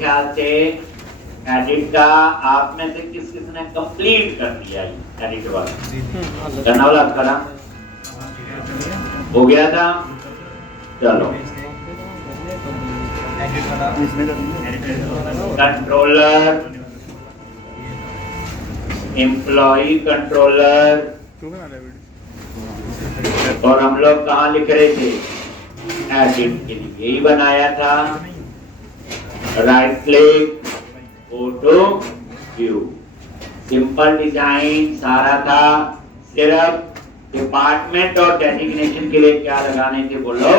ख्याल से एडिट का आप में से किस किसने कंप्लीट कर दिया एडिट वर्क? धन्यवाद करा हो गया था। चलो कंट्रोलर, एम्प्लॉय कंट्रोलर, और हम लोग कहाँ लिख रहे थे? एडिट के लिए यही बनाया था। Right click, go to view, simple design सारा था। सिर्फ डिपार्टमेंट और डेजिग्नेशन के लिए क्या लगाने थे बोलो?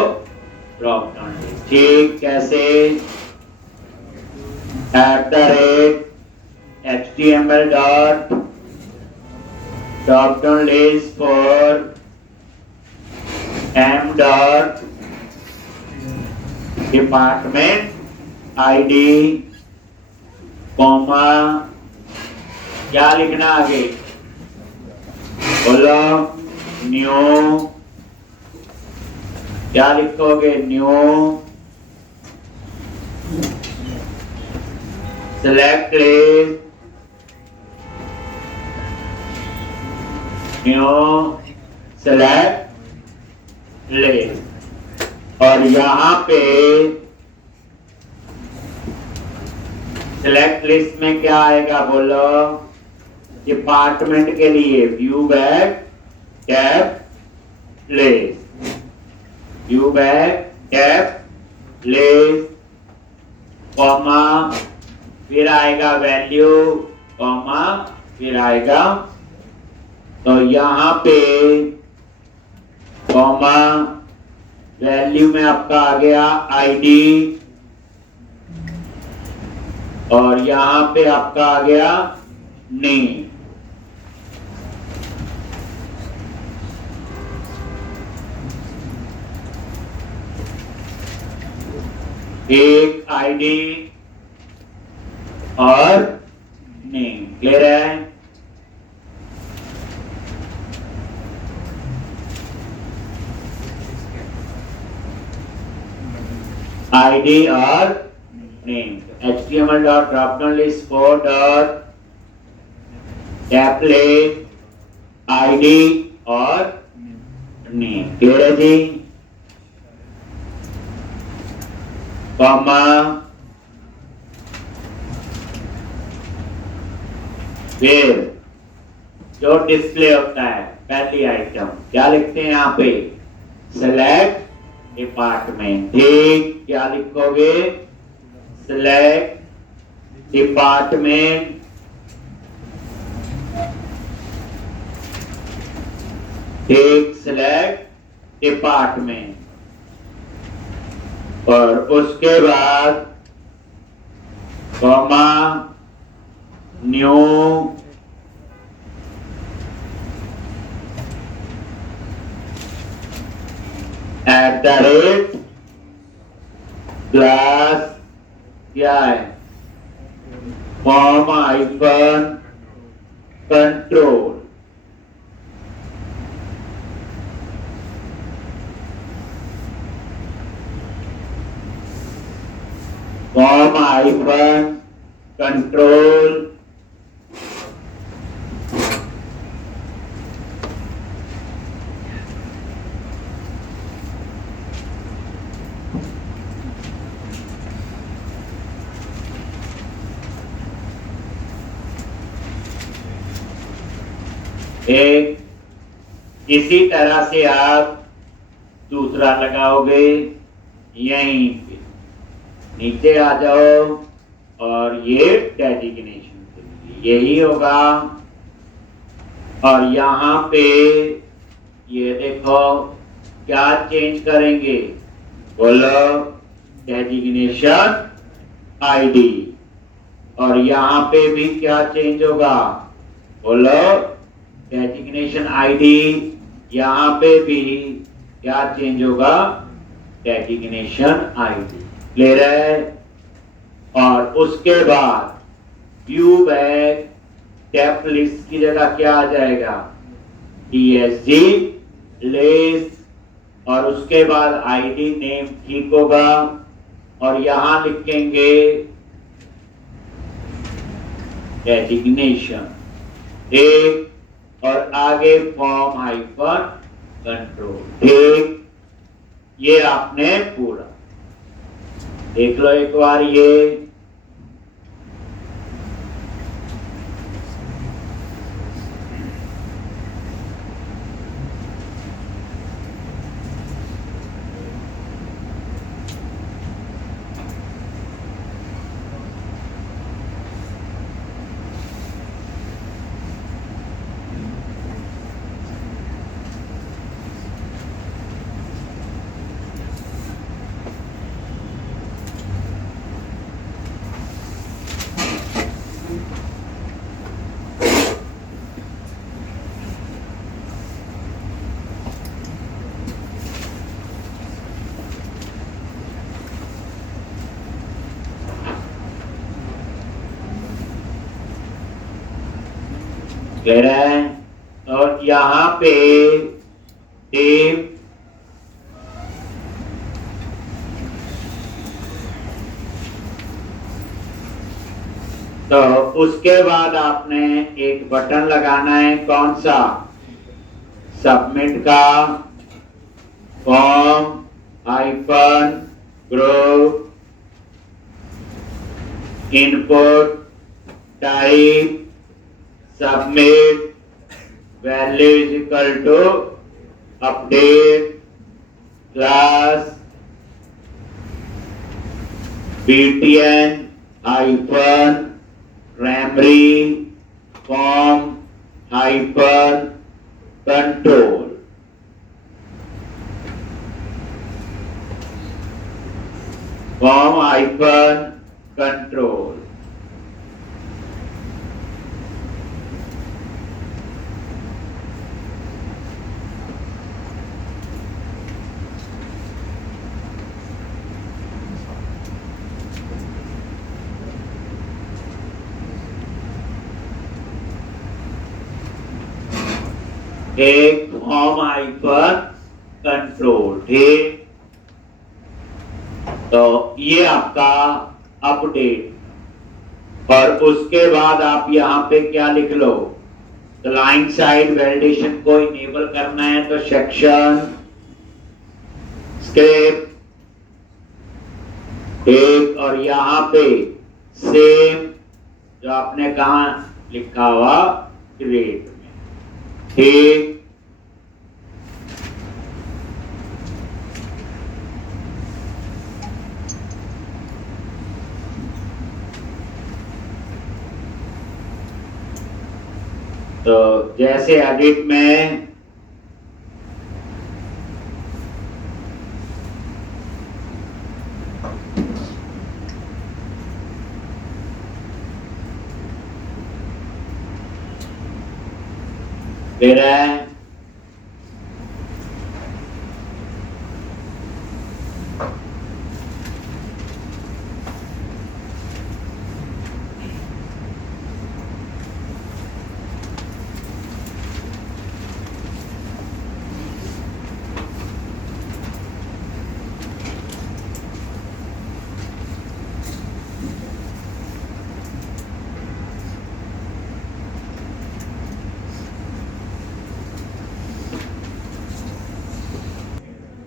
Drop down. ठीक, कैसे? @html dot drop down list for m dot department ID comma क्या लिखना आगे बोलो? न्यू, क्या लिखोगे? New select list, new select list, और यहां पे सिलेक्ट लिस्ट में क्या आएगा बोलो? डिपार्टमेंट के लिए view back tab list, view back tab list, comma फिर आएगा वैल्यू, कॉमा फिर आएगा, तो यहां पे कॉमा वैल्यू में आपका आ गया आईडी, और यहां पे आपका आ गया नेम। एक आईडी और नेम, क्लियर है? आईडी और name. HTML dot drop down list for dot template ID और नेम, क्लियर है जी? कॉमा फिर जो डिस्प्ले होता है पहली आइटम क्या लिखते हैं यहाँ पे? Select department. ठीक, क्या लिखोगे? सेलेक्ट डिपार्टमेंट, ठीक, सेलेक्ट डिपार्टमेंट, और उसके बाद कॉमा न्यू @ क्लास क्या है? Comma icon control, comma icon control, एक इसी तरह से आप दूसरा लगाओगे। यहीं पे नीचे आ जाओ, और ये डेजिग्नेशन के लिए यही होगा, और यहाँ पे ये देखो क्या चेंज करेंगे बोलो? डेजिग्नेशन आईडी, और यहाँ पे भी क्या चेंज होगा बोलो? डेजिग्नेशन आईडी, यहाँ पे भी क्या चेंज होगा? डेजिग्नेशन आईडी, क्लियर है? और उसके बाद व्यू बैक टैब लिस्ट की जगह क्या आ जाएगा? DSG लिस्ट, और उसके बाद आईडी नेम ठीक होगा, और यहां लिखेंगे डेजिग्नेशन, ठीक, और आगे फॉर्म हाइफन कंट्रोल, ठीक। ये आपने पूरा देख लो एक बार ये। कह रहा है, और यहां पे टेप तो उसके बाद आपने एक बटन लगाना है, कौन सा, सबमिट का, form hyphen group input type submit value is equal to update class btn hyphen primary form hyphen control. Form hyphen control, एक फॉर्म हाइफन कंट्रोल, ठीक। तो ये आपका अपडेट, और उसके बाद आप यहां पे क्या लिख लो, क्लाइंट साइड वैलिडेशन को इनेबल करना है तो सेक्शन स्क्रिप्ट, ठीक, और यहां पे सेम जो आपने कहा लिखा हुआ क्रिएट में, ठीक। तो जैसे एडिट में दे रहा है,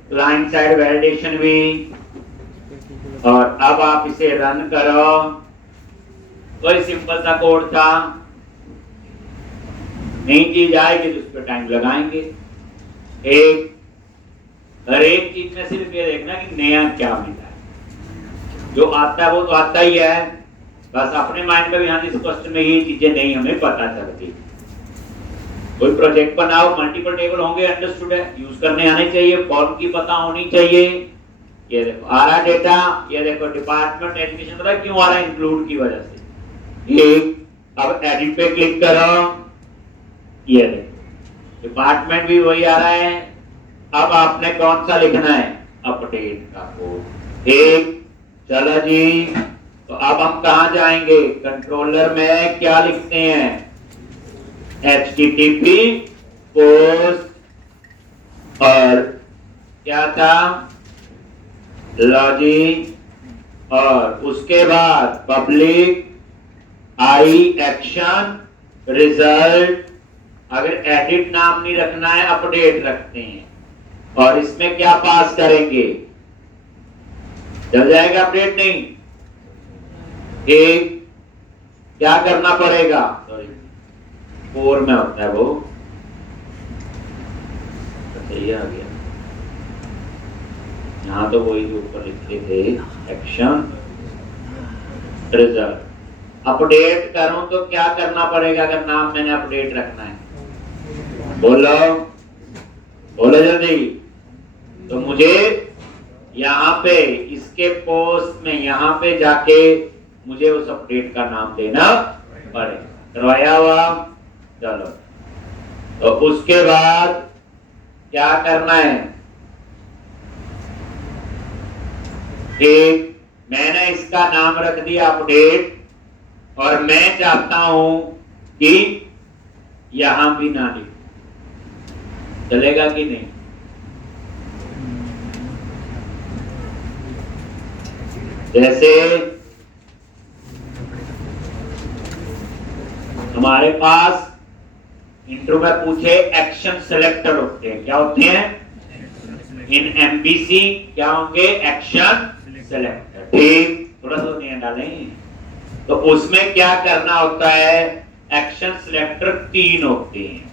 क्लाइंट साइड वैलिडेशन भी, और अब आप इसे रन करो। कोई सिंपल सा कोड था, नहीं की जाएगी तो उस पर टाइम लगाएंगे। हर एक चीज में सिर्फ ये देखना कि नया क्या मिला है, जो आता है वो तो आता ही है, बस अपने माइंड में भी हाँ इस क्वेश्चन में ये चीजें नहीं हमें पता चलती। कोई प्रोजेक्ट बनाओ, मल्टीपल टेबल होंगे, अंडरस्टूड है, यूज करने आने चाहिए, फॉर्म की पता होनी चाहिए। ये देखो आ रहा डेटा, ये देखो डिपार्टमेंट एडमिशन, पता क्यों आ रहा है, इंक्लूड की वजह से। ये अब एडिट पे क्लिक करो, ये देखो डिपार्टमेंट भी वही आ रहा है। अब आपने कौन सा लिखना है, अपडेट का कोड, ठीक। चलो जी, तो अब हम कहा जाएंगे, कंट्रोलर में क्या लिखते हैं, HTTP पोस्ट, और क्या था, लॉजिन, और उसके बाद पब्लिक आई एक्शन रिजल्ट। अगर एडिट नाम नहीं रखना है अपडेट रखते हैं, और इसमें क्या पास करेंगे, चल जाएगा अपडेट नहीं, एक क्या करना पड़ेगा, सॉरी 4 में होता है वो, सही आ गया, यहां तो वही जो ऊपर लिखे थे एक्शन रिजल्ट। अपडेट करूं तो क्या करना पड़ेगा अगर नाम मैंने अपडेट रखना है, बोलो बोलो जल्दी। तो मुझे यहाँ पे इसके पोस्ट में यहाँ पे जाके मुझे उस अपडेट का नाम देना पड़ेगा। करवाया हुआ, चलो। तो उसके बाद क्या करना है, एक मैंने इसका नाम रख दिया अपडेट, और मैं चाहता हूं कि यहां भी ना लिख, चलेगा कि नहीं? जैसे हमारे पास इंट्रो में पूछे एक्शन सेलेक्टर होते हैं, क्या होते हैं इन एमपीसी, क्या होंगे एक्शन सेलेक्टर, ठीक, थोड़ा सा नहीं डालें। तो उसमें क्या करना होता है, एक्शन सेलेक्टर 3 होते हैं,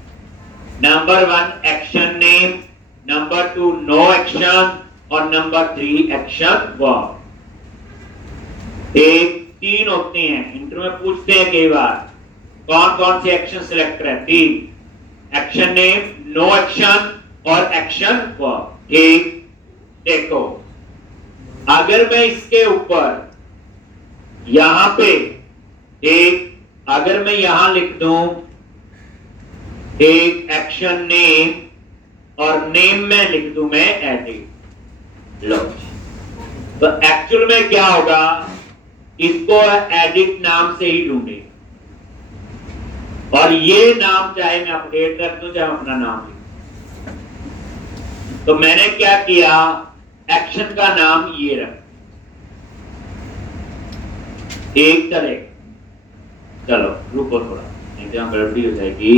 number 1 action name, number 2 no action, और नंबर 3 एक्शन वर्ब। एक 3 होते हैं, इंटरव्यू में पूछते हैं कई बार कौन कौन से एक्शन सेलेक्टर है, 3, एक्शन नेम, नो एक्शन और एक्शन वर्ब, ठीक। देखो अगर मैं इसके ऊपर यहां पे एक, अगर मैं यहां लिख दूं एक एक्शन नेम और नेम में लिख दूं मैं एडिट, लो, तो एक्चुअल में क्या होगा, इसको एडिट नाम से ही ढूंढे, और ये नाम चाहे मैं अपडेट रख दूं चाहे अपना नाम लिख। तो मैंने क्या किया, एक्शन का नाम ये रख, एक चले, चलो रुको थोड़ा, नहीं तो यहां गड़बड़ी हो जाएगी।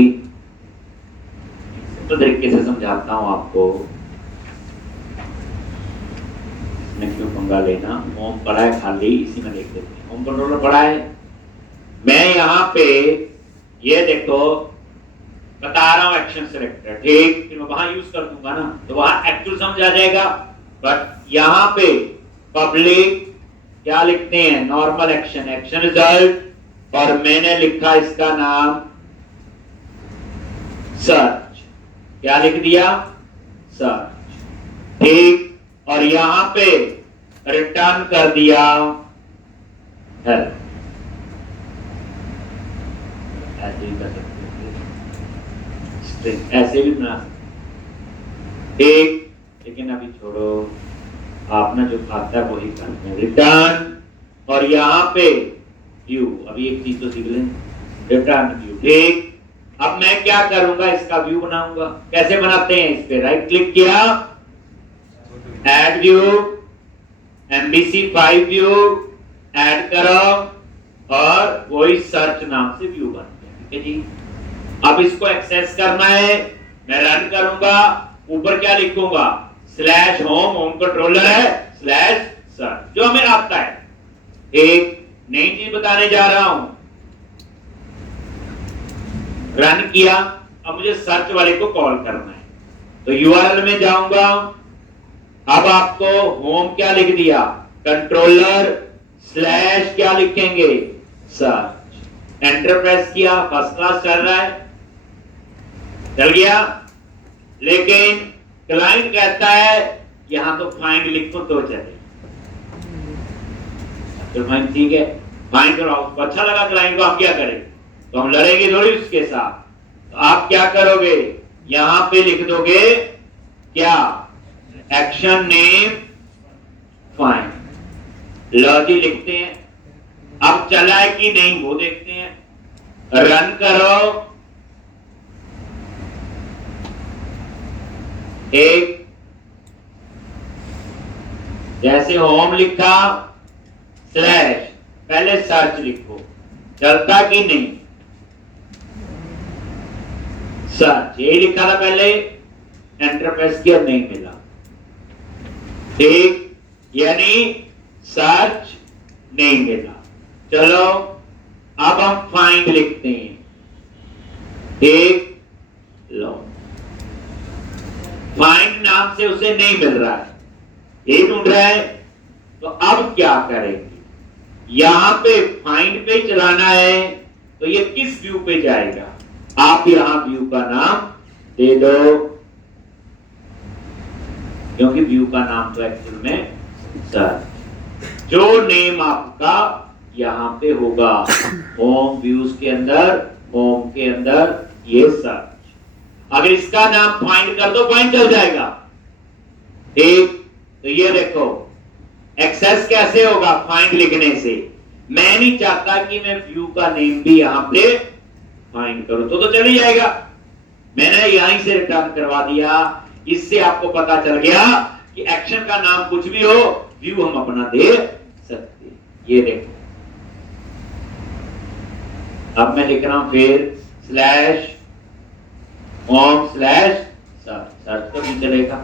तो तरीके से समझाता हूं आपको, इसमें क्यों पंगा लेना। होम पड़ा है खाली, इसी में लिख देते हैं, होम कंट्रोलर पड़ा है। मैं यहां पे ये देखो बता रहा हूं एक्शन सेलेक्टर, ठीक, फिर मैं वहां यूज कर दूंगा ना, तो वहां एक्चुअल समझ आ जाएगा। बट यहां पे पब्लिक क्या लिखते हैं, नॉर्मल एक्शन, एक्शन रिजल्ट, और मैंने लिखा इसका नाम सर्च, क्या लिख दिया, सर्च, ठीक, और यहां पे रिटर्न कर दिया हेल्प। ऐसे भी कर सकते हैं, ऐसे भी बना सकते, एक, लेकिन अभी छोड़ो, आपने जो आता है वही करते हैं, रिटर्न, और यहां पे व्यू, अभी एक चीज तो सीख लें, रिटर्न व्यू, ठीक। अब मैं क्या करूंगा, इसका व्यू बनाऊंगा, कैसे बनाते हैं, इस पे राइट क्लिक किया, add view, MBC 5 view add करो, और वही सर्च नाम से व्यू बन गया, ठीक है जी। अब इसको एक्सेस करना है, मैं रन करूंगा, ऊपर क्या लिखूंगा, स्लैश होम, होम कंट्रोलर है, स्लैश सर्च, जो हमें आता है। एक नई चीज बताने जा रहा हूं, रन किया, अब मुझे सर्च वाले को कॉल करना है, तो यूआरएल में जाऊंगा, अब आपको होम क्या लिख दिया, कंट्रोलर स्लैश क्या लिखेंगे, सर्च, एंटर प्रेस किया, फर्स्ट क्लास चल रहा है, चल गया। लेकिन क्लाइंट कहता है यहां तो फाइंड लिखो तो चले, तो फाइंड ठीक है, फाइंड करो, अच्छा लगा क्लाइंट को, हम क्या करें, तो हम लड़ेंगे थोड़ी उसके साथ। तो आप क्या करोगे, यहां पे लिख दोगे क्या, एक्शन नेम फाइंड, लॉजी लिखते हैं। अब चला है कि नहीं वो देखते हैं, रन करो, एक, जैसे होम लिखा, स्लैश, पहले सर्च लिखो, चलता कि नहीं? सर्च यही लिखा था पहले, एंटर प्रेस किया, नहीं मिला। ठीक, यानी सर्च नहीं मिला। चलो अब हम फाइंड लिखते हैं। ठीक, लो फाइंड नाम से उसे नहीं मिल रहा है, ये ढूंढ रहा है, तो अब क्या करेंगे? यहां पे फाइंड पे चलाना है, तो ये किस व्यू पे जाएगा? आप यहां व्यू का नाम दे दो, क्योंकि व्यू का नाम तो एक्चुअल में सर्च, जो नेम आपका यहां पे होगा होम व्यूज के अंदर, होम के अंदर ये सर्च। अगर इसका नाम फाइंड कर दो, फाइंड चल जाएगा। ठीक, तो ये देखो एक्सेस कैसे होगा? फाइंड लिखने से। मैं नहीं चाहता कि मैं व्यू का नेम भी यहां पे फाइंड करूं, तो चल ही जाएगा। मैंने यहीं से रिटर्न करवा दिया। इससे आपको पता चल गया कि एक्शन का नाम कुछ भी हो, व्यू हम अपना दे सकते। ये देखो, अब मैं लिख रहा हूं फिर slash home slash search, search तो नहीं चलेगा।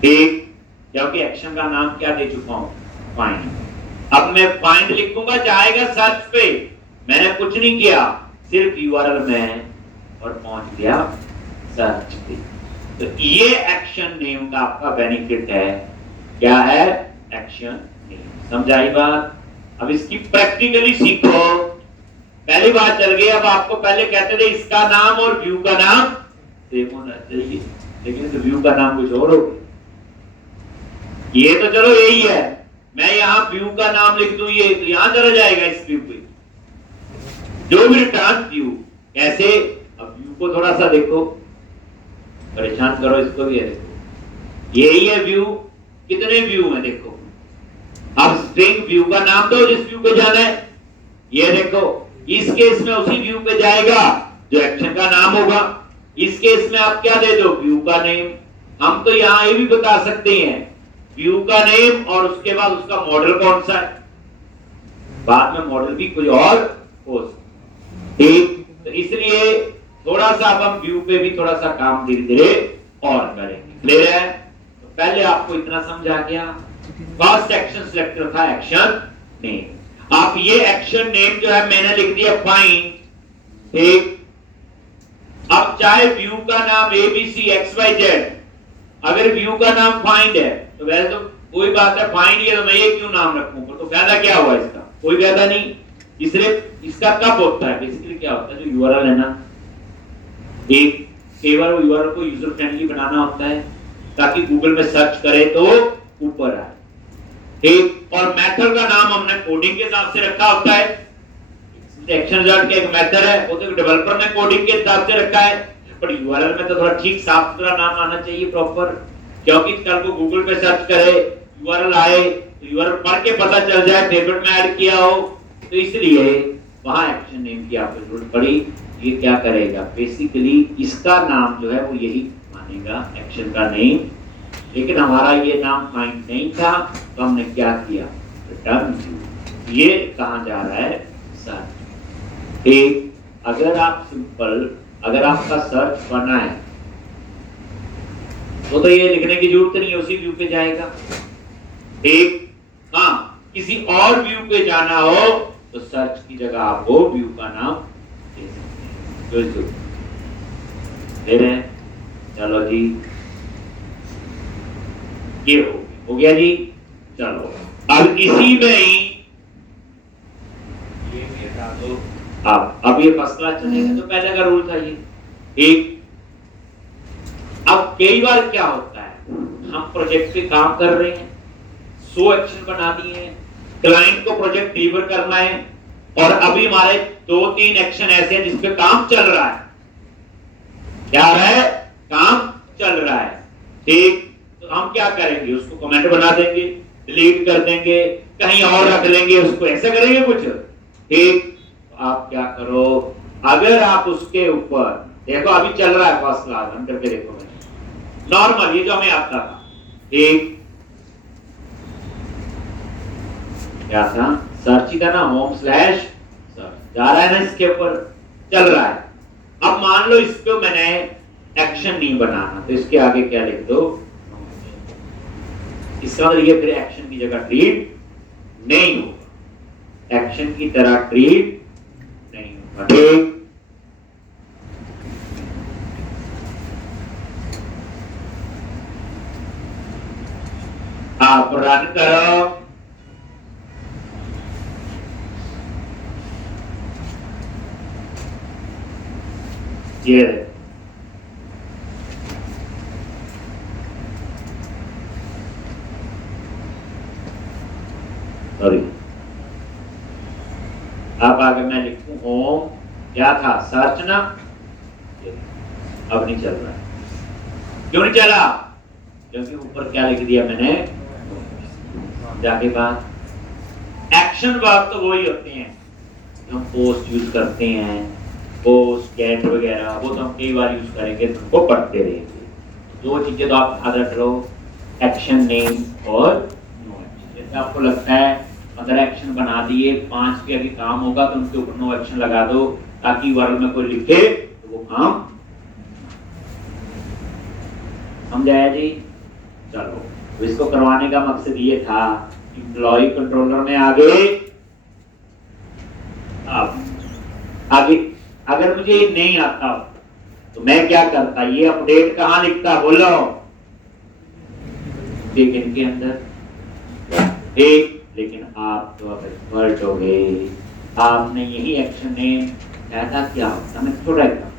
ठीक, क्योंकि एक्शन का नाम क्या दे चुका हूं? फाइंड। अब मैं फाइंड लिखूंगा, जाएगा सर्च पे। मैंने कुछ नहीं किया, सिर्फ यूआरएल में और पहुंच गया सर्च पे। तो ये एक्शन नेम का आपका बेनिफिट है। क्या है? Action name. समझाई बात? अब इसकी प्रैक्टिकली सीखो। पहली बात चल गई। अब आपको पहले कहते थे इसका नाम और व्यू का नाम सेम होना चाहिए, लेकिन तो व्यू का नाम कुछ और हो। ये तो चलो यही है, मैं यहां व्यू का नाम लिख दूं, ये तो यहां चला जाएगा इस व्यू पे, जो भी रिटर्न व्यू। कैसे? अब व्यू को थोड़ा सा देखो, परेशान करो इसको भी। देखो यही है व्यू, कितने व्यू है देखो। अब स्ट्रिंग व्यू का नाम दो जिस व्यू पे जाना है। ये देखो इस केस में उसी व्यू पे जाएगा जो एक्शन का नाम होगा। इस केस में आप क्या दे दो? व्यू का नेम। हम तो यहां ये भी बता सकते हैं व्यू का नेम और उसके बाद उसका मॉडल कौन सा है। बाद में मॉडल भी कुछ और हो सकता। ठीक, तो इसलिए थोड़ा सा अब हम व्यू पे भी थोड़ा सा काम धीरे धीरे और करेंगे। क्लियर है? तो पहले आपको इतना समझा गया। फर्स्ट एक्शन सिलेक्टर था एक्शन नेम। आप ये एक्शन नेम जो है मैंने लिख दिया फाइंड। ठीक, अब चाहे व्यू का नाम ABC XYZ, अगर व्यू का नाम फाइंड है तो वैसे तो कोई बात है, फाइंड है तो मैं ये क्यों नाम रखूं? तो फायदा क्या हुआ इसका? कोई फायदा नहीं। इसलिए इसका कब होता है? बेसिकली क्या होता है, जो यूआरएल है ना, एक केवल वो यूआरएल को यूजर फ्रेंडली बनाना होता है ताकि गूगल में सर्च करे तो ऊपर आए। ठीक, और मेथड का नाम हमने कोडिंग के हिसाब से रखा होता है। एक्शन रिजल्ट का एक मेथड है, वो तो डेवलपर ने कोडिंग के हिसाब से रखा है, पर यूआरएल में तो थोड़ा ठीक साफ सुथरा नाम आना चाहिए प्रॉपर, क्योंकि कल को गूगल पे सर्च करे, यूआरएल आए तो यूआरएल पढ़ के पता चल जाए फेवरेट में ऐड किया हो। तो इसलिए वहां एक्शन नेम की आपको जरूरत पड़ी। ये क्या करेगा? बेसिकली इसका नाम जो है वो यही मानेगा, एक्शन का नेम। लेकिन हमारा ये नाम फाइंड नहीं था, तो हमने क्या किया? Return view. ये कहां जा रहा है? सर्च। एक, अगर आप सिंपल, अगर आपका सर्च बना है तो ये लिखने की जरूरत नहीं है, उसी व्यू पे जाएगा। एक, हाँ किसी और व्यू पे जाना हो तो सर्च की जगह आपको व्यू का नाम दे सकते हैं। दे रहे हैं? चलो जी, ये हो गया जी। चलो अब इसी में ही ये भी हटा दो। अब ये फर्स्ट क्लास चलेगा, तो पहले का रूल था ये। एक, अब कई बार क्या होता है, हम प्रोजेक्ट पे काम कर रहे हैं, 100 एक्शन बना दिए हैं, क्लाइंट को प्रोजेक्ट डिलीवर करना है, और अभी हमारे 2-3 एक्शन ऐसे हैं जिसपे काम चल रहा है। क्या है? काम चल रहा है। ठीक, तो हम क्या करेंगे? उसको कमेंट बना देंगे, डिलीट कर देंगे, कहीं और रख लेंगे उसको, ऐसा करेंगे कुछ। ठीक, तो आप क्या करो, अगर आप उसके ऊपर देखो, अभी चल रहा है फर्स्ट क्लास, हम करके देखो, नॉर्मल ये जो हमें आता था। ठीक, क्या था? सर्च ही था ना, होम स्लैश सर्च। जा रहा है ना, इसके ऊपर चल रहा है। अब मान लो इसको मैंने एक्शन नहीं बनाना, तो इसके आगे क्या लिख दो, इसका मतलब ये फिर एक्शन की जगह ट्रीट नहीं होगा, एक्शन की तरह ट्रीट नहीं होगा। ठीक, आप रन करो। ये सॉरी, अब आगे मैं लिखूं होम, क्या था सर्च ना, अब नहीं चल रहा है। क्यों नहीं चला? क्योंकि ऊपर क्या लिख दिया मैंने, जाके बाद एक्शन वर्ब तो वही होते हैं, हम पोस्ट यूज करते हैं, पोस्ट गेट वगैरह, वो तो हम कई बार यूज करेंगे, तो उनको पढ़ते रहेंगे। दो चीजें तो आप याद रख लो, एक्शन नेम और नो एक्शन। जैसे आपको लगता है अगर एक्शन बना दिए 5 के आगे काम होगा तो उनके ऊपर नो एक्शन लगा दो, ताकि वर्ड में कोई लिखे तो वो काम समझाया जी। चलो, तो इसको करवाने का मकसद ये था, एम्प्लॉय कंट्रोलर में आगे आगे अगर मुझे ये नहीं आता तो मैं क्या करता, ये अपडेट कहां लिखता, बोलो लेकिन के अंदर एक, लेकिन आप तो अब एक्सपर्ट हो गए, आपने यही एक्शन नेम ऐसा क्या होता, मैं छोड़ रहा,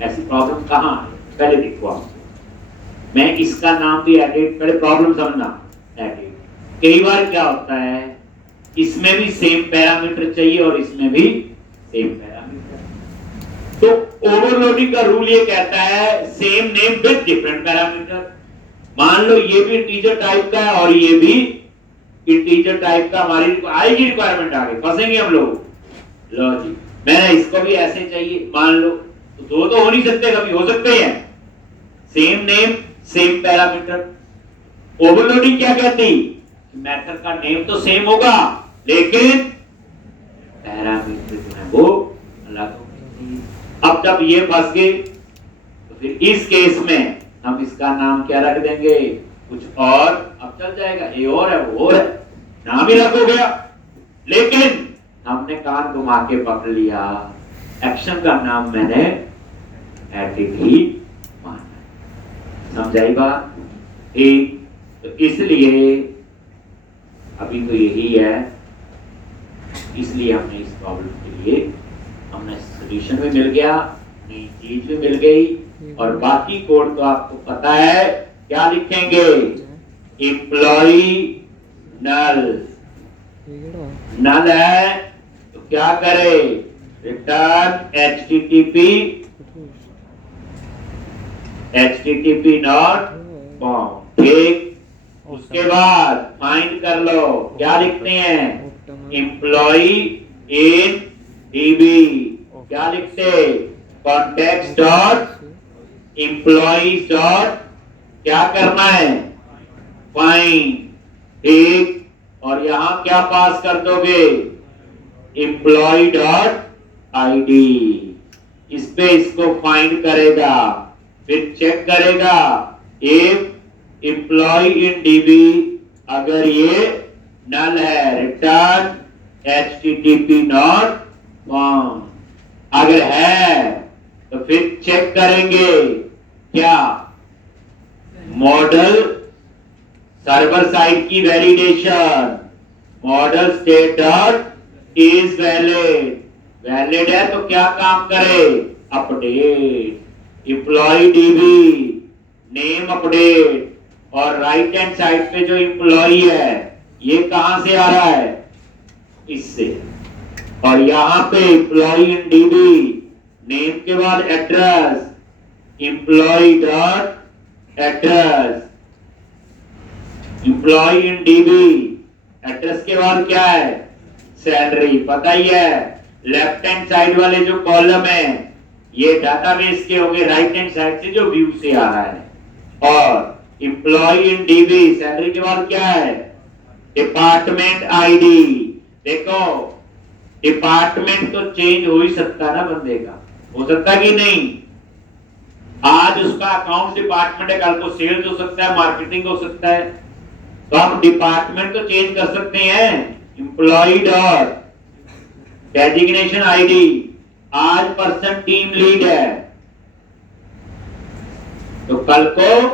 ऐसी प्रॉब्लम कहां है पहले देखो आप। मैं इसका नाम भी एडिट, पहले प्रॉब्लम समझना, एडिट कई बार क्या होता है, इसमें भी सेम पैरामीटर चाहिए और इसमें भी सेम पैरामीटर, तो ओवरलोडिंग का रूल ये कहता है same name with different parameter. मान लो ये भी इंटीजर टाइप का है और ये भी इंटीजर टाइप का, हमारी आएगी रिक्वायरमेंट, आगे फंसेंगे हम लोग। लो जी, मैंने इसको भी ऐसे चाहिए, मान लो तो दो तो हो नहीं सकते, कभी हो सकते हैं, same name same parameter. Overloading क्या कहती, मेथड का नेम तो सेम होगा लेकिन पैरामीटर जो है वो अलग होगा। अब जब ये फंस गए तो फिर इस केस में हम इसका नाम क्या रख देंगे, कुछ और, अब चल जाएगा, ये और है वो और है, नाम ही अलग हो गया, लेकिन हमने कान घुमा के पकड़ लिया, एक्शन का नाम मैंने एडिट ही माना। समझाई बात? एक तो इसलिए अभी तो यही है, इसलिए हमने इस प्रॉब्लम के लिए हमने सोल्यूशन भी मिल गया, नई चीज भी मिल गई, और बाकी कोड तो आपको पता है क्या लिखेंगे, एम्प्लॉय नल, नल है तो क्या करे, रिटर्न http नॉट फॉर्म। ठीक, उसके बाद फाइंड कर लो, क्या लिखते हैं, एम्प्लॉय इन डीबी, क्या लिखते, कॉन्टेक्स्ट डॉट एम्प्लॉइज डॉट, क्या करना है, फाइंड। ठीक, और यहां क्या पास कर दोगे, एम्प्लॉय डॉट आईडी, इस पे इसको फाइंड करेगा, फिर चेक करेगा इफ एम्प्लॉय इन डीबी, अगर ये नल है रिटर्न http नॉट फाउंड, अगर है तो फिर चेक करेंगे क्या, मॉडल सर्वर साइड की validation, model state dot is valid, valid है तो क्या काम करे, update, employ DB name update, और राइट हैंड साइड पे जो एम्प्लॉय है ये कहां से आ रहा है, इससे, और यहां पे एम्प्लॉय इन डीबी, नेम के बाद address, employ dot address, employ in DB, address के बाद क्या है, सैलरी, पता ही है, लेफ्ट हैंड साइड वाले जो कॉलम है ये डाटाबेस के होंगे, राइट हैंड साइड से जो व्यू से आ रहा है, और एम्प्लॉय इन डीबी, सैलरी के बाद क्या है, डिपार्टमेंट आईडी। देखो डिपार्टमेंट तो चेंज हो ही सकता है ना बंदे का, हो सकता कि नहीं। आज उसका अकाउंट डिपार्टमेंट है, कल को सेल्स हो सकता है, मार्केटिंग हो सकता है। तो हम डिपार्टमेंट तो चेंज कर सकते हैं। एम्प्लॉय डॉट डेजिग्नेशन आईडी, आज पर्सन टीम लीड है, तो कल को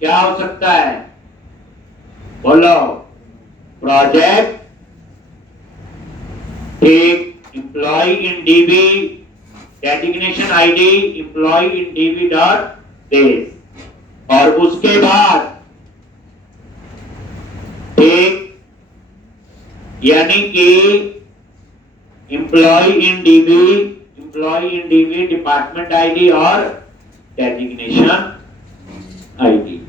क्या हो सकता है, बोलो। प्रोजेक्ट ठीक employ in dB designation ID employ in dB dot days, और उसके बाद ठीक यानी कि employ in dB department ID और डेजिग्नेशन आईडी,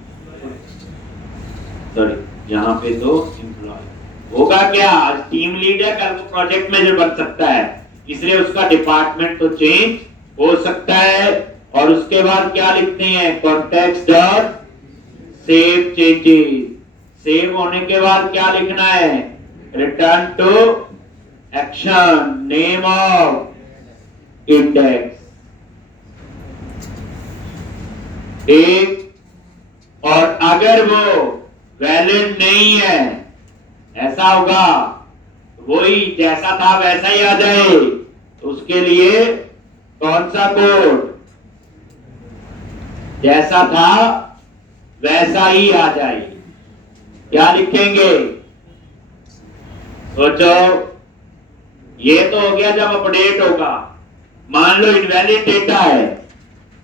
सॉरी यहां पे तो एम्प्लॉय होगा क्या, आज टीम लीड है, कल को प्रोजेक्ट मैनेजर बन सकता है, इसलिए उसका डिपार्टमेंट तो चेंज हो सकता है। और उसके बाद क्या लिखते हैं, context dot save changes, save होने के बाद क्या लिखना है, return to action name of index, एक। और अगर वो वैलिड नहीं है, ऐसा होगा वही जैसा था वैसा ही आ जाए, तो उसके लिए कौन सा कोड, जैसा था वैसा ही आ जाए, क्या लिखेंगे, सोचो। ये तो हो गया जब अपडेट होगा। मान लो इनवैलिड डेटा है,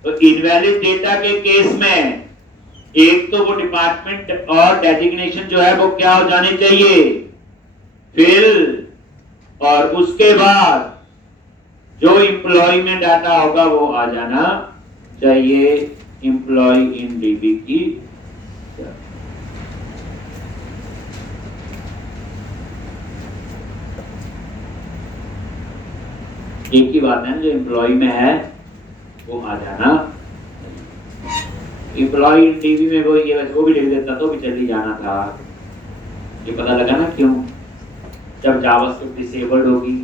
तो इनवैलिड डेटा के केस में एक तो वो डिपार्टमेंट और डेजिग्नेशन जो है वो क्या हो जानी चाहिए, फिल, और उसके बाद जो एम्प्लॉय में डाटा होगा वो आ जाना चाहिए एम्प्लॉय इन डीबी की। एक ही बात है, जो एम्प्लॉय में है वो आ जाना। एम्प्लॉय इन डीबी में वो ये वो भी लिख देता तो भी चली जाना था। ये पता लगा ना क्यों, जब जावास्क्रिप्ट डिसेबल्ड होगी,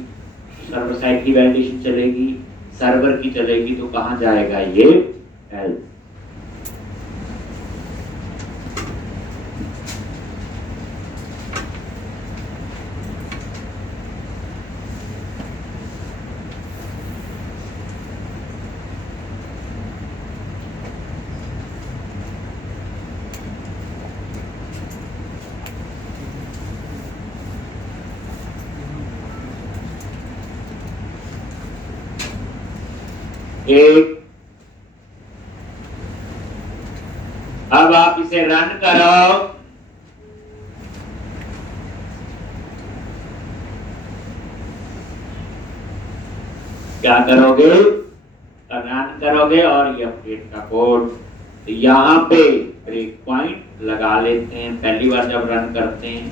सर्वर साइड की वैलिडेशन चलेगी, सर्वर की चलेगी, तो कहां जाएगा ये हेल्प। एक, अब आप इसे रन करो, क्या करोगे, रन करोगे और ये अपडेट का कोड, तो यहां पे ब्रेक पॉइंट लगा लेते हैं। पहली बार जब रन करते हैं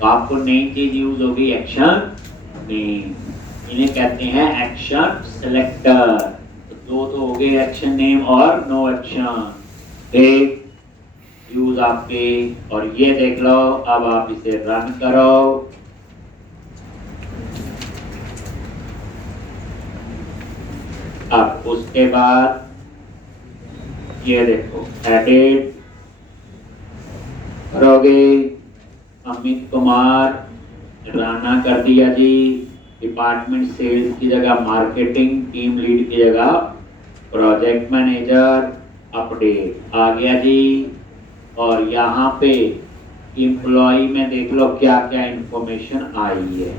तो आपको नई चीज यूज होगी, एक्शन नेम, इन्हें कहते हैं एक्शन सेलेक्टर। दो तो हो गए, एक्शन नेम और नो एक्शन, देख यूज आपके। और ये देख लो, अब आप इसे रन करो, अब उसके बाद ये देखो एडिट करोगे, अमित कुमार राणा कर दिया जी, डिपार्टमेंट सेल्स की जगह मार्केटिंग, टीम लीड की जगह प्रोजेक्ट मैनेजर, अपडेट आ गया जी। और यहाँ पे एम्प्लॉय में देख लो क्या क्या इंफॉर्मेशन आई है,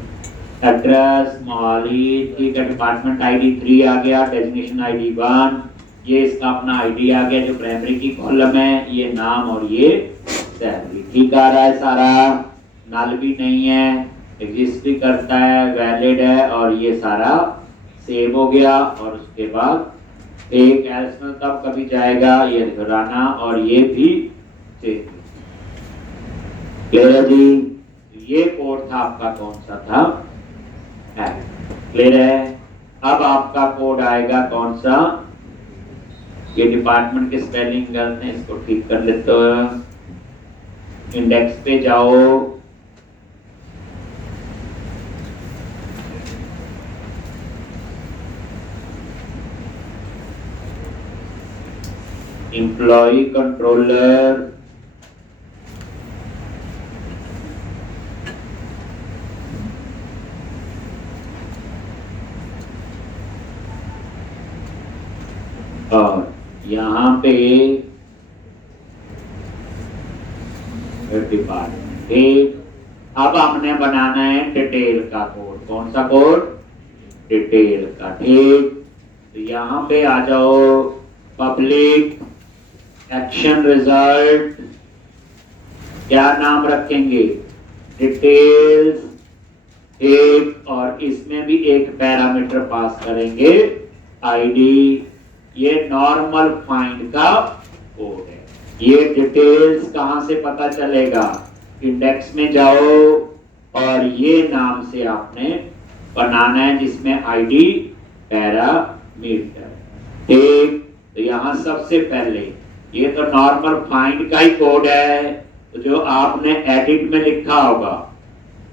एड्रेस मोहाली, ठीक है, डिपार्टमेंट आईडी 3 आ गया, डेजिग्नेशन आईडी 1, ये इसका अपना आईडी आ गया जो प्राइमरी की कॉलम है, ये नाम और ये सैलरी, ठीक आ रहा है सारा, नल भी नहीं है, एग्जिस्ट भी करता है, वैलिड है, और ये सारा सेव हो गया। और उसके बाद एक एल्स में तब कभी जाएगा, ये राना, और ये भी सेव। क्लियर है जी, ये कोड था आपका, कौन सा था, क्लियर है। अब आपका कोड आएगा कौन सा, ये डिपार्टमेंट के स्पेलिंग गलत है, इसको ठीक कर लेते हो। इंडेक्स पे जाओ, एम्प्लॉय कंट्रोलर, और यहाँ पे डिपार्टमेंट। ठीक, अब हमने बनाना है डिटेल का कोड। कौन सा कोड? डिटेल का। ठीक, तो यहाँ पे आ जाओ, पब्लिक एक्शन रिजल्ट, क्या नाम रखेंगे? डिटेल्स। एक, और इसमें भी एक पैरामीटर पास करेंगे, आईडी। ये नॉर्मल फाइंड का कोड है। ये डिटेल्स कहां से पता चलेगा? इंडेक्स में जाओ और ये नाम से आपने बनाना है, जिसमें आईडी पैरामीटर। ठीक, तो यहां सबसे पहले ये तो नॉर्मल फाइंड का ही कोड है, तो जो आपने एडिट में लिखा होगा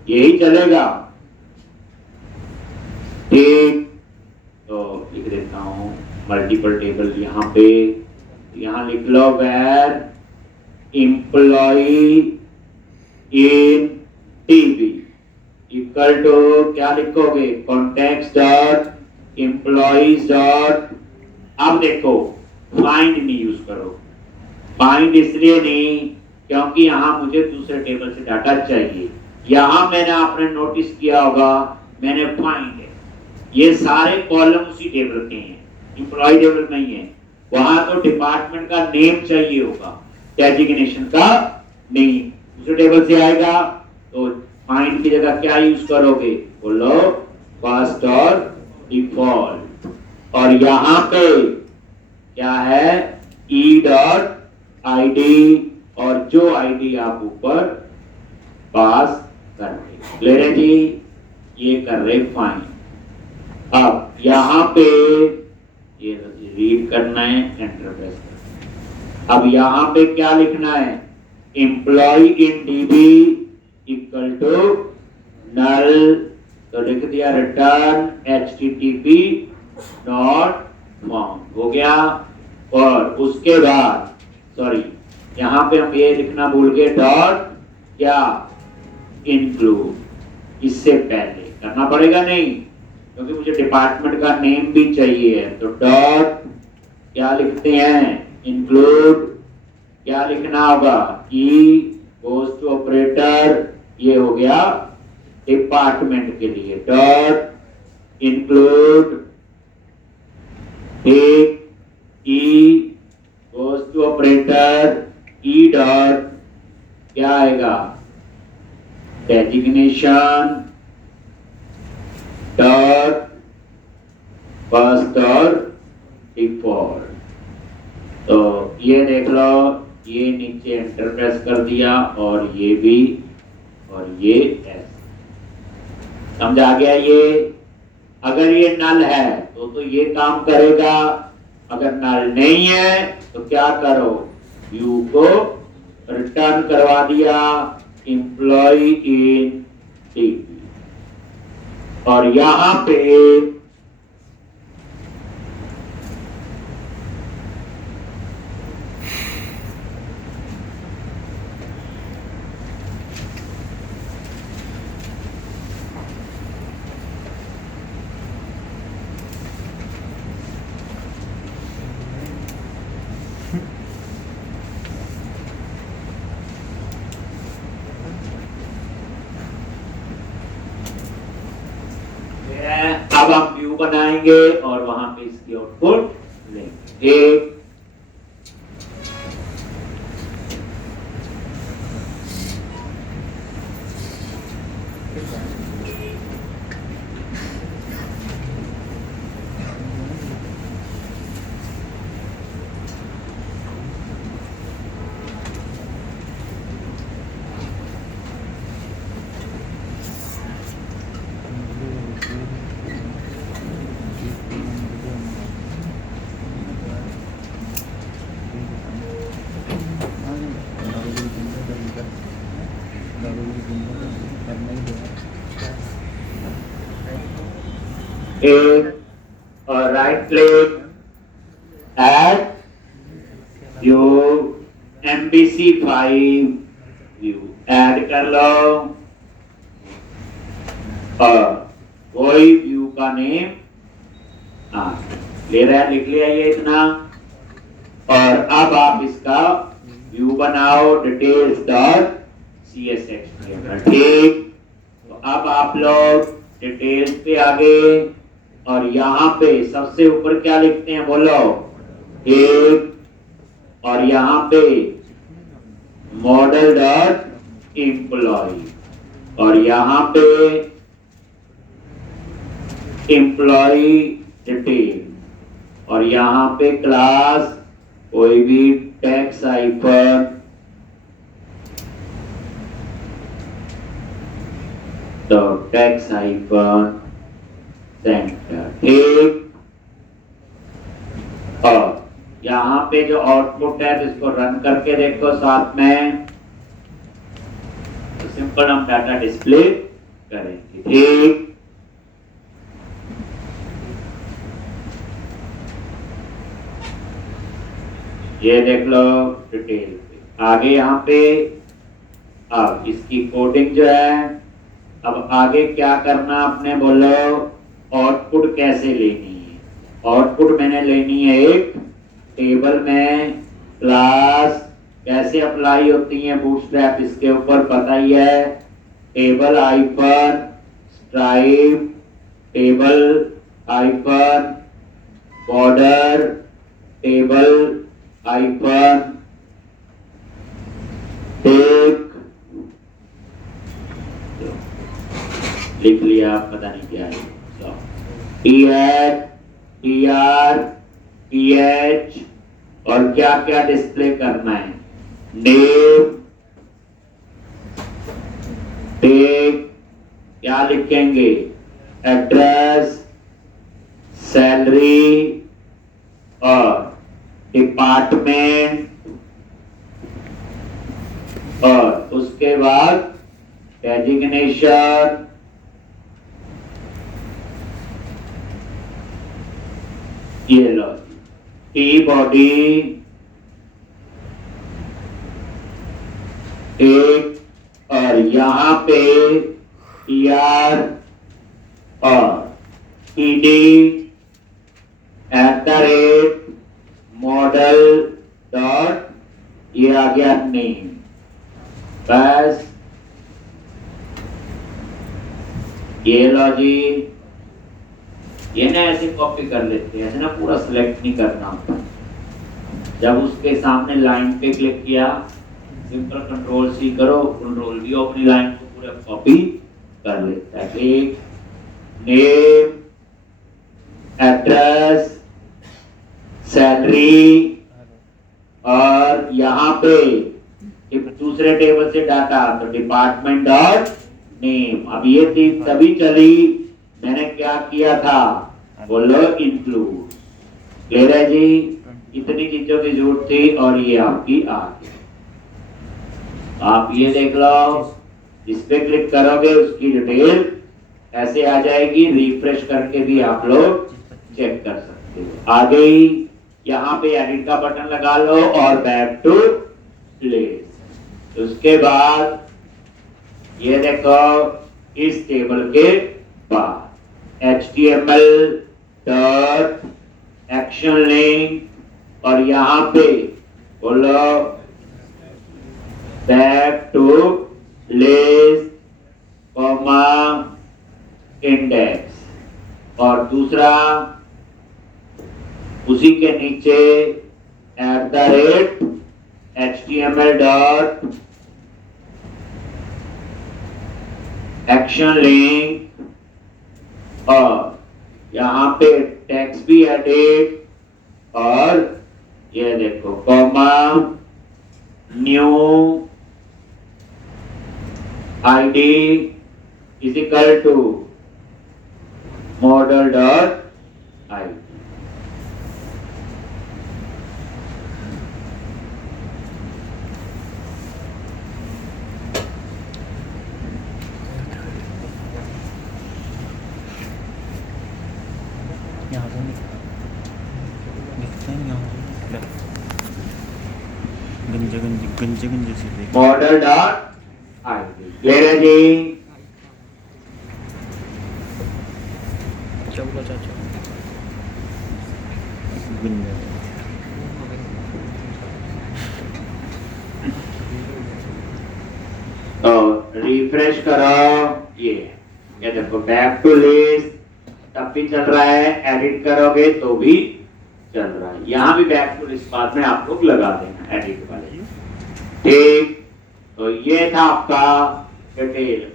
यही चलेगा। ठीक, तो लिख देता हूं मल्टीपल टेबल। यहाँ पे यहाँ लिख लो where employee in TB equal to, क्या लिखोगे? Context dot employees dot. अब देखो, फाइंड नहीं यूज करो। फाइंड इसलिए नहीं क्योंकि यहां मुझे दूसरे टेबल से डाटा चाहिए। यहां मैंने आपने नोटिस किया होगा, मैंने फाइंड है, ये सारे कॉलम उसी टेबल के हैं, एम्प्लॉय टेबल में ही है। वहां तो डिपार्टमेंट का नेम चाहिए होगा, डेजिग्नेशन का नेम दूसरे टेबल से आएगा। तो फाइंड की जगह क्या यूज करोगे? बोलो फर्स्ट और डिफॉल्ट। और यहाँ पे क्या है? ई डॉट आईडी, और जो आईडी आप ऊपर पास कर रहे। क्लियर है जी? ये कर रहे फाइंड। अब यहाँ पे ये रीड करना है, एंटर प्रेस करना है। अब यहाँ पे क्या लिखना है? Employ in DB equal to null, तो लिख दिया रिटर्न http डॉट फाउंड, हो गया। और उसके बाद सॉरी, यहाँ पे हम ये लिखना भूल गए, डॉट क्या? इंक्लूड। इससे पहले करना पड़ेगा नहीं, क्योंकि मुझे डिपार्टमेंट का नेम भी चाहिए है। तो डॉट क्या लिखते हैं? इंक्लूड। क्या लिखना होगा? ई गोज टू ऑपरेटर, ये हो गया डिपार्टमेंट के लिए। डॉट इंक्लूड एक e goes to operator, e dot क्या आएगा? डेजिग्नेशन डॉट फर्स्ट और डिफॉल्ट। तो ये देख लो, ये नीचे एंटर प्रेस कर दिया, और ये भी, और ये ऐसे। समझ आ गया? ये अगर ये नल है तो ये काम करेगा, अगर नल नहीं है तो क्या करो? यू को रिटर्न करवा दिया एम्प्लॉय इन टीबी। और यहां पे अब हम व्यू बनाएंगे और वहां पे इसकी आउटपुट लेंगे। और right click, add view, MVC5 view add कर लो और कोई व्यू का नेम ले रहा है, लिख लिया ये इतना। और अब आप इसका व्यू बनाओ डिटेल्स डॉट CSH। ठीक, तो अब आप लोग डिटेल्स पे आ गए और यहाँ पे सबसे ऊपर क्या लिखते हैं बोलो, एक, और यहाँ पे मॉडल डॉट एम्प्लॉय, और यहाँ पे एम्प्लॉय डिटेल, और यहाँ पे क्लास कोई भी टैक्स हाइफन तो टैक्स हाइफन सेंटर। ठीक, और यहाँ पे जो आउटपुट है इसको रन करके देखो साथ में, तो सिंपल हम डाटा डिस्प्ले करेंगे। ठीक, ये देख लो डिटेल पे आगे यहाँ पे। अब इसकी कोडिंग जो है, अब आगे क्या करना आपने बोलो, आउटपुट कैसे लेनी है। आउटपुट मैंने लेनी है एक टेबल में, क्लास कैसे अप्लाई होती है बूटस्ट्रैप इसके ऊपर पता ही है, table hyphen stripe, table hyphen border, table hyphen tech, लिख लिया, पता नहीं क्या है, TR, TH, और क्या क्या डिस्प्ले करना है, नेम, टेक, क्या लिखेंगे, एड्रेस, सैलरी और डिपार्टमेंट, और उसके बाद डेजिग्नेशन, ये लो की बॉडी एक, और यहाँ पे TR और TD @model डॉट, ये आ गया नेम। बस ये लो जी, ये ना ऐसे कॉपी कर लेते हैं, ऐसे ना पूरा सिलेक्ट नहीं करना होता। जब उसके सामने लाइन पे क्लिक किया, सिंपल कंट्रोल C करो, कंट्रोल V अपनी लाइन को पूरा कॉपी कर लेता है। एक नेम, एड्रेस, सैलरी, और यहाँ पे एक दूसरे टेबल से डाटा, तो डिपार्टमेंट डॉट नेम। अब ये चीज तभी चली, मैंने क्या किया था बोलो, इंक्लूड। क्लियर है जी, इतनी चीजों की जरूरत थी और ये आपकी आ गई। आप ये देख लो, इस पे क्लिक करोगे उसकी डिटेल ऐसे आ जाएगी, रिफ्रेश करके भी आप लोग चेक कर सकते हो। आ गई, यहाँ पे एडिट का बटन लगा लो और बैक टू प्लेस। उसके बाद ये देखो, इस टेबल के बाद HTML डॉट एक्शन लिंक, और यहाँ पे बोलो back to place comma index, और दूसरा उसी के नीचे @HTML डॉट एक्शन लिंक, और यहाँ पे टेक्स्ट भी एडिट, और ये देखो comma new ID is equal to model dot ID। यहाँ से दिखते हैं, यहाँ गंज गंज मॉडल डॉट आईडी। क्लियर है जी? तो रिफ्रेश करो, ये देखो बैक टू लिस्ट तब भी चल रहा है, एडिट करोगे तो भी चल रहा है। यहाँ भी बैक टू लिस्ट बाद में आप लोग लगा देना एडिट वाले। ठीक, तो ये था आपका डिटेल।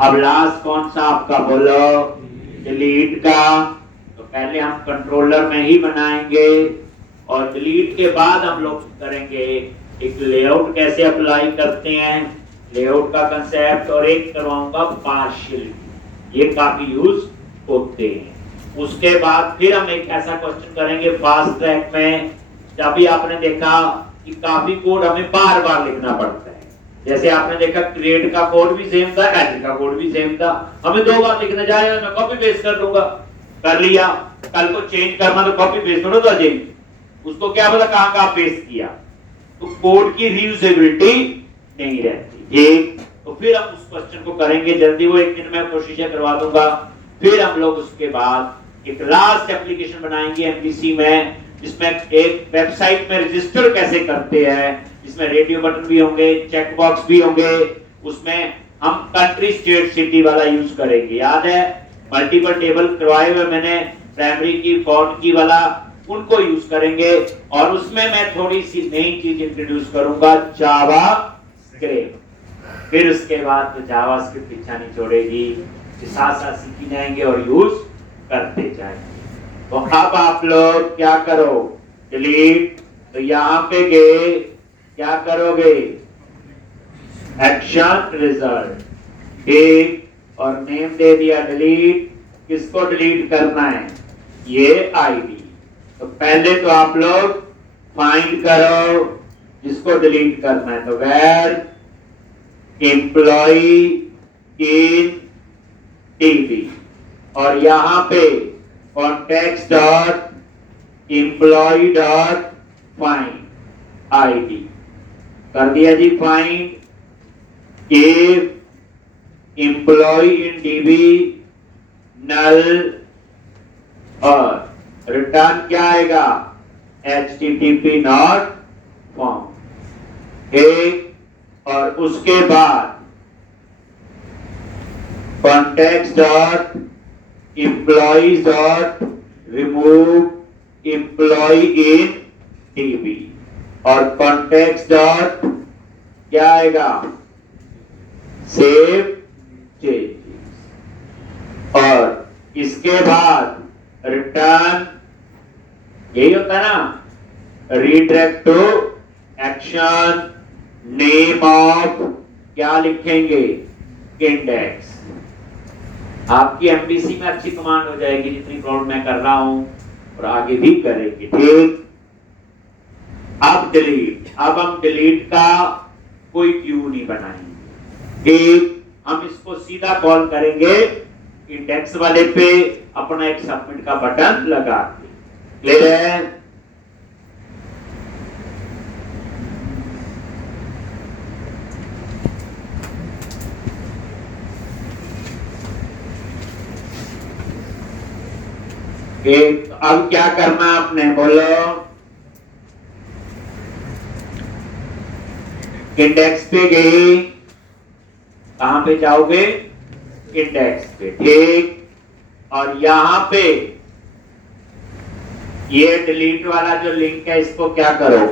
अब लास्ट कौन सा आपका बोलो? डिलीट का। तो पहले हम कंट्रोलर में ही बनाएंगे और डिलीट के बाद हम लोग करेंगे एक लेआउट कैसे अप्लाई करते हैं, लेआउट का कंसेप्ट, और एक करवाऊंगा पार्शियल, ये काफी यूज होते हैं। उसके बाद फिर हम एक ऐसा क्वेश्चन करेंगे फास्ट ट्रैक में, जब भी आपने देखा कि काफी कोड हमें बार बार लिखना पड़ता है। जैसे आपने देखा क्रिएट का कोड भी सेम था, एडिट का कोड भी सेम था, हमें 2 बार लिखना जाएगा, मैं कॉपी पेस्ट कर लूंगा, कर लिया, कल को चेंज करना तो कॉपी पेस्ट करो तो चेंज, उसको क्या पता कहां पेस्ट किया, तो कोड की रीयूजेबिलिटी नहीं रहती। एक तो फिर हम उस क्वेश्चन को करेंगे जल्दी, वो एक दिन में कोशिश करवा दूंगा। फिर हम लोग उसके बाद एक लास्ट एप्लीकेशन बनाएंगे एमवीसी में, जिसमें एक वेबसाइट में रजिस्टर कैसे करते हैं, जिसमें रेडियो बटन भी होंगे, चेक बॉक्स भी होंगे, उसमें हम कंट्री स्टेट सिटी वाला यूज करेंगे। याद है मल्टीपल टेबल करवाए हुए मैंने, प्राइमरी की, फॉर्म की वाला, उनको यूज करेंगे। और उसमें मैं थोड़ी सी नई चीज इंट्रोड्यूस करूंगा, जावा स्क्रिप्ट। फिर उसके बाद तो जावा स्क्रिप्ट पीछा नहीं छोड़ेगी, साथ साथ सीखी जाएंगे और यूज करते जाएंगे। तो अब आप लोग क्या करो, डिलीट, तो यहां पे गए, क्या करोगे, एक्शन रिजल्ट, ठीक, और नेम दे दिया डिलीट। किसको डिलीट करना है, ये आईडी। तो पहले तो आप लोग फाइंड करो जिसको डिलीट करना है, तो वेयर एम्प्लॉई इन टीबी, और यहां पे context dot employee dot find ID कर दिया जी। Find if employee in DB null, और रिटर्न क्या आएगा, HTTP नॉट फाउंड। एक, और उसके बाद context dot employees dot remove employ in DB, और कॉन्टेक्स्ट डॉट क्या आएगा, सेव चेंजेस, और इसके बाद रिटर्न, यही होता है ना, redirect to action, name of क्या लिखेंगे, इंडेक्स। आपकी एमबीसी में अच्छी कमांड हो जाएगी जितनी प्रॉब्लम मैं कर रहा हूं, और आगे भी करेंगे। ठीक, अब डिलीट, अब हम डिलीट का कोई क्यू नहीं बनाएंगे। ठीक, हम इसको सीधा कॉल करेंगे इंडेक्स वाले पे, अपना एक सबमिट का बटन लगा के। क्लियर है? एक, अब क्या करना आपने, बोलो, इंडेक्स पे गई, कहां पे जाओगे, इंडेक्स पे, ठीक, और यहां पे ये डिलीट वाला जो लिंक है इसको क्या करो,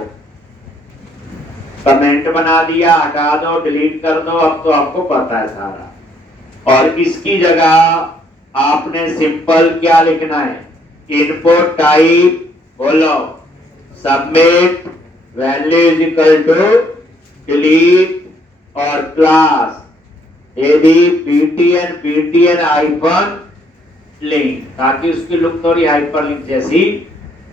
कमेंट बना दिया, हटा दो, डिलीट कर दो, अब तो आपको पता है सारा। और इसकी जगह आपने सिंपल क्या लिखना है, इनपुट टाइप, बोलो, submit, value is equal to delete, और क्लास दे दी ptn हाइफन लिंक, ताकि उसकी लुक थोड़ी हाइपर लिंक जैसी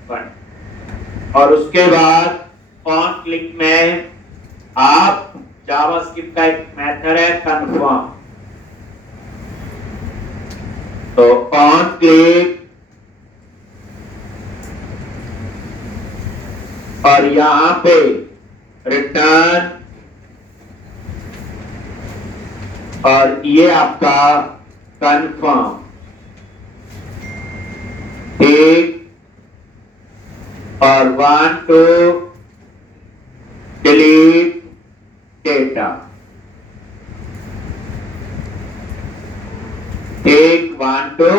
बने। और उसके बाद ऑन क्लिक में आप जावास्क्रिप्ट का एक मेथड है कंफर्म, तो ऑन क्लिक, और यहां पे रिटर्न, और ये आपका कंफर्म, एक, और 1 to delete data, एक 1 to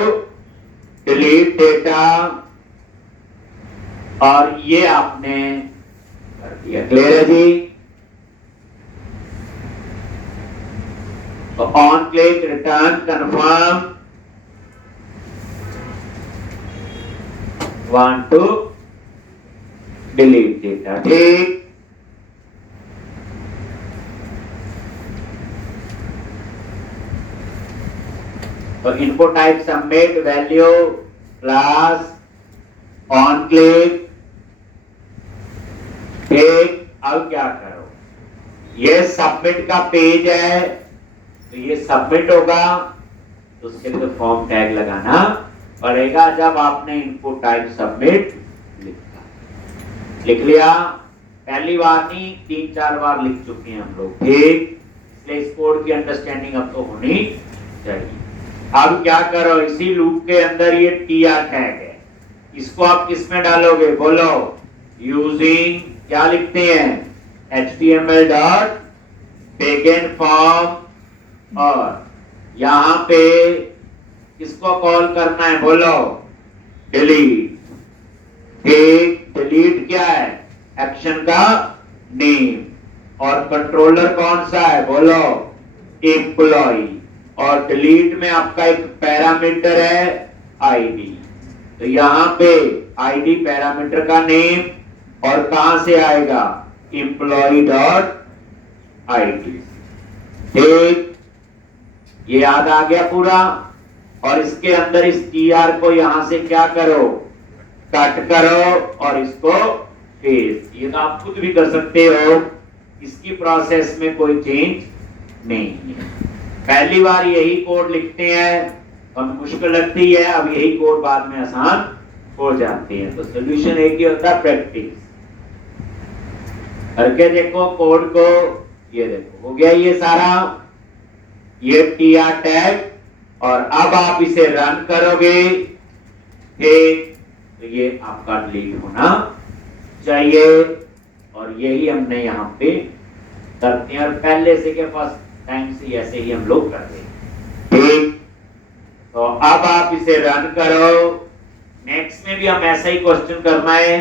delete data, और ये आपने कर दिया। क्लियर है जी? तो on click return confirm, 1 to delete data, ठीक। तो input type submit, value class, on click, ठीक। अब क्या करो, ये सबमिट का पेज है, तो ये सबमिट होगा, तो उसके लिए तो फॉर्म टैग लगाना पड़ेगा जब आपने इनपुट टाइप सबमिट लिख लिया। पहली बार नहीं, 3-4 बार लिख चुके हैं हम लोग, ठीक। इसलिए इस कोड की अंडरस्टैंडिंग अब तो होनी चाहिए। अब क्या करो, इसी लूप के अंदर ये tr टैग है, इसको आप किस में डालोगे, बोलो। यूजिंग, क्या लिखते हैं, html डॉट begin फॉर्म, और यहां पे किसको कॉल करना है, बोलो, डिलीट, ठीक। डिलीट क्या है, एक्शन का नेम, और कंट्रोलर कौन सा है, बोलो, एम्प्लॉय, और डिलीट में आपका एक पैरामीटर है आईडी, तो यहां पे आईडी पैरामीटर का नेम, और कहां से आएगा, एम्प्लॉय डॉट आईडी, ठीक। ये याद आ गया पूरा। और इसके अंदर इस tr को यहां से क्या करो, कट करो, और इसको पेस्ट। ये तो आप खुद भी कर सकते हो, इसकी प्रोसेस में कोई चेंज नहीं है। पहली बार यही कोड लिखते हैं, हमें मुश्किल लगती है, अब यही कोड बाद में आसान हो जाते हैं। तो सोल्यूशन एक ही होता है, प्रैक्टिस करके देखो कोड को। ये देखो हो गया ये सारा, ये tr टैग, और अब आप इसे रन करोगे, ठीक, तो ये आपका डिलीट होना चाहिए। और यही हमने यहाँ पे करते हैं, और पहले से के फर्स्ट टाइम से ऐसे ही हम लोग करते हैं, ठीक। तो अब आप इसे रन करो। नेक्स्ट में भी हम ऐसा ही क्वेश्चन करना है।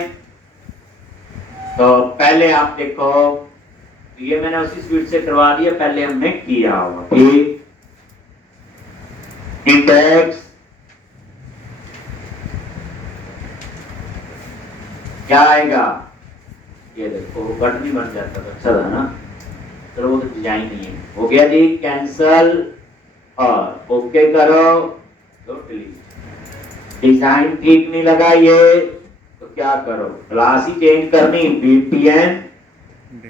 तो पहले आप देखो, ये मैंने उसी स्पीड से करवा दिया, पहले हमने किया होगा, ठीक। इंडेक्स क्या आएगा, ये देखो बटन बन जाता था, अच्छा था ना। चलो वो तो डिजाइन नहीं है, हो गया जी, कैंसल और ओके करो, तो डिलीट। डिजाइन ठीक नहीं लगा ये, तो क्या करो, क्लास ही चेंज करनी, btn,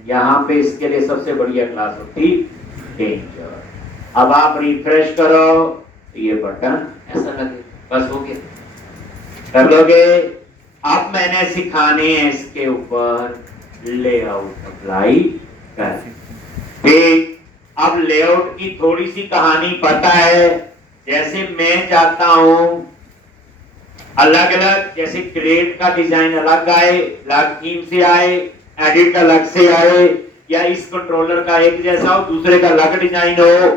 यहाँ पे इसके लिए सबसे बढ़िया क्लास होती डेंजर। अब आप रिफ्रेश करो, तो ये बटन ऐसा लगे, बस हो गया, कर लोगे। अब मैंने सिखाने हैं इसके ऊपर लेआउट अप्लाई कर, ठीक। अब लेआउट की थोड़ी सी कहानी पता है, जैसे मैं चाहता हूं अलग अलग, जैसे क्रिएट का डिजाइन अलग आए, अलग थीम से आए, एडिट अलग से आए, या इस कंट्रोलर का एक जैसा हो, दूसरे का अलग डिजाइन हो,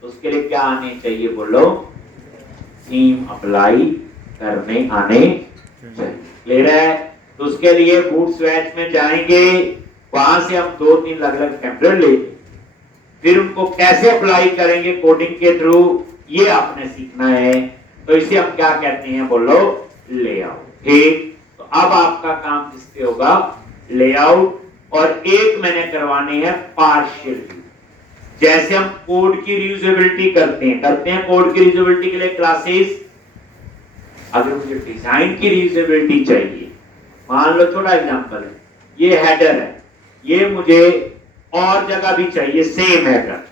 तो उसके लिए क्या आने चाहिए, बोलो, थीम अप्लाई करने आने चाहिए। क्लियर है? तो उसके लिए बूटस्ट्रैप में जाएंगे, वहां से हम 2-3 अलग अलग टेम्पलेट लेंगे, फिर उनको कैसे अप्लाई करेंगे कोडिंग के थ्रू, ये आपने सीखना है। तो इसे हम क्या कहते हैं, बोलो, लेआउट, ठीक। तो अब आपका काम किस पे होगा, लेआउट, और एक मैंने करवाने हैं पार्शियल। जैसे हम कोड की रीयूजेबिलिटी करते हैं कोड की रीयूजेबिलिटी के लिए क्लासेस। अगर मुझे डिजाइन की रीयूजेबिलिटी चाहिए, मान लो छोटा एग्जांपल है, ये हेडर है, ये मुझे और जगह भी चाहिए सेम हेडर,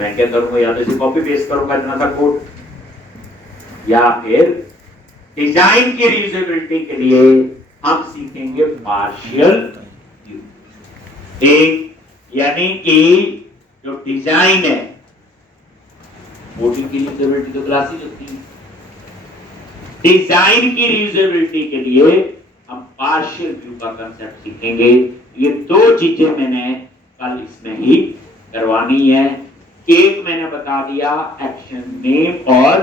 मैं क्या करूंगा, या तो इसे कॉपी पेस्ट करूंगा इतना सा कोड, या फिर डिजाइन की रीयूजेबिलिटी के लिए हम सीखेंगे पार्शियल यूज। एक यानी कि जो डिजाइन है, वोटिंग की रीयूजेबिलिटी तो क्लासेज होती है, डिजाइन की रीयूजेबिलिटी के लिए हम पार्शियल व्यू का कंसेप्ट सीखेंगे। ये दो चीजें मैंने कल इसमें ही करवानी है। एक मैंने बता दिया एक्शन नेम और